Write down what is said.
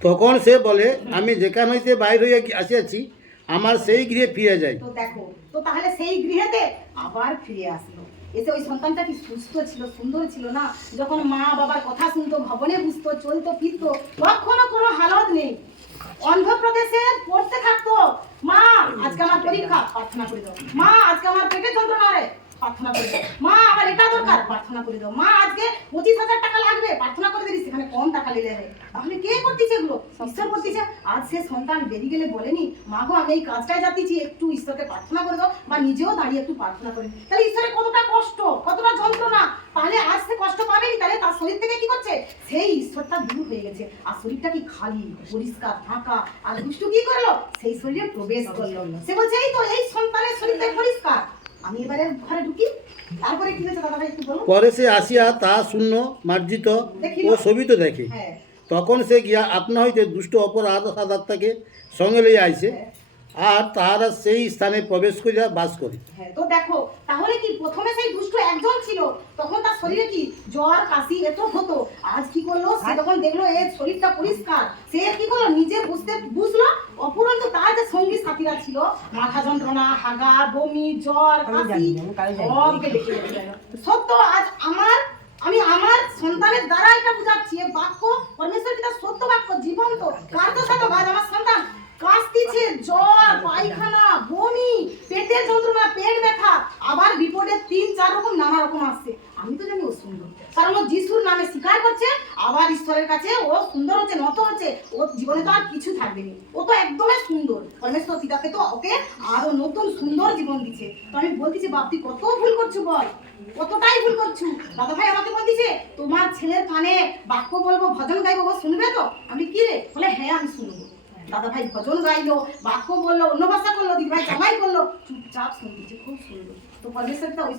তখন সে বলে, আমি যেখান হইতে বাইর হইয়া আসিয়াছি আমার সেই গৃহে ফিরে যাই। তো দেখো, তো তাহলে সেই গৃহেতে আবার ফিরে আসলো। এসে ওই সন্তানটা কি সুস্থ ছিল, সুন্দর ছিল না? যখন মা বাবার কথা শুনতো, ভবনে বুঝতো, চলতো ফিরতো, কখনো কোনো হালত নেই। অন্ধ্রপ্রদেশে পড়তে থাকতো, মা আজকে আমার পরীক্ষা, প্রার্থনা করে দাও। মা আজকে আমার পেটে যন্ত্রণা রে, প্রার্থনা করে দাও। মা আমার এটা দরকার, প্রার্থনা করে দাও। মা আজকে 25,000 টাকা লাগবে, প্রার্থনা করে দিবি, সেখানে কম টাকা নিলে রে। তাহলে কে করতেছে এগুলো? ঈশ্বর করতেছে। আজ সে সন্তান বেরিয়ে গেলে বলেনি, মা গো আমি এই কাজটাই যাচ্ছি, একটু ঈশ্বরকে প্রার্থনা করে দাও, বা নিজেও দাঁড়িয়ে একটু প্রার্থনা করে। তাহলে ঈশ্বরের কতটা কষ্ট, কতটা যন্ত্রণা, তাহলে আজ সে কষ্ট পাবেই। তাহলে তার শরীর থেকে কি করছে? সেই ঈশ্বরটা দূর হয়ে গেছে, আর শরীরটা কি খালি, পরিষ্কার, ফাঁকা। আর দুষ্টু কি করলো? সেই শরীরে প্রবেশ করলো। সে বলছে এই তো এই সন্তানের শরীরটা পরিষ্কার, আমি এবারে ঘরে ঢুকি। তারপরে কি হয়েছে দাদা ভাই একটু বলো। পরে সে আসিয়া তা শূন্য মার্জিত ও শোভিত দেখে। হ্যাঁ, তখন সে গিয়া আপনা হইতে দুষ্ট অপর আত্মাকে সঙ্গে লইয়া আইছে, আর তাহারা সেই স্থানে প্রবেশ করিয়া বাস করে। হ্যাঁ, তো দেখো তাহলে কি প্রথমে সেই দুষ্ট একজন ছিল, তখন তার শরীরে কি জ্বর কাশি এত হতো। আজ কি করলো? সে যখন দেখলো এর শরীরটা পরিষ্কার, সে কি করলো? নিজে বুঝলো। অপরন্ত তার যে সঙ্গী সাথীরা ছিল, মাথা যন্ত্রণা, হাগা, বমি, জ্বর, কাশি সবকে দেখে গেল। সত্য আজ আমি আমার সন্তানের দ্বারা এটা বুঝাচ্ছি, এ বাক্য পরমেশ্বর কি তার সত্য বাক্য, জীবন্ত। কার তো সাথে আজ আমার সন্তান কাশতিছে, জ্বর, পায়খানা, বমি, পেটের যন্ত্রণা, পেট ব্যথা, আবার বিপদে 3-4 রকম নানা রকম আসছে। আমি তো জানি ও সুন্দর, কারণ ও যিশুর নামে স্বীকার করছে, আবার ঈশ্বরের কাছে ও সুন্দর হচ্ছে, নত হচ্ছে। ওর জীবনে তো আর কিছু থাকবে না, ও তো একদমই সুন্দর। পরমেশ্বর পিতাকে তো ওকে আরো নতুন সুন্দর জীবন দিচ্ছে। তো আমি বলতেছি, বাপ তুই কত ভুল করছো বল, কতটাই ভুল করছো। দাদা ভাই আমাকে বলতেছে, তোমার ছেলের কানে বাক্য বলবো, ভজন গাইবো, ও শুনবে তো? আমি কি রে? বলে হ্যাঁ আমি শুনবো। দাদা ভাই ভজন গাইলো, বাক্য বললো, অন্য ভাষা করলো, দিদি ভাই জামাই করলো, চুপচাপ শুনতেছে, খুব সুন্দর। তো পরমেশ্বর ওই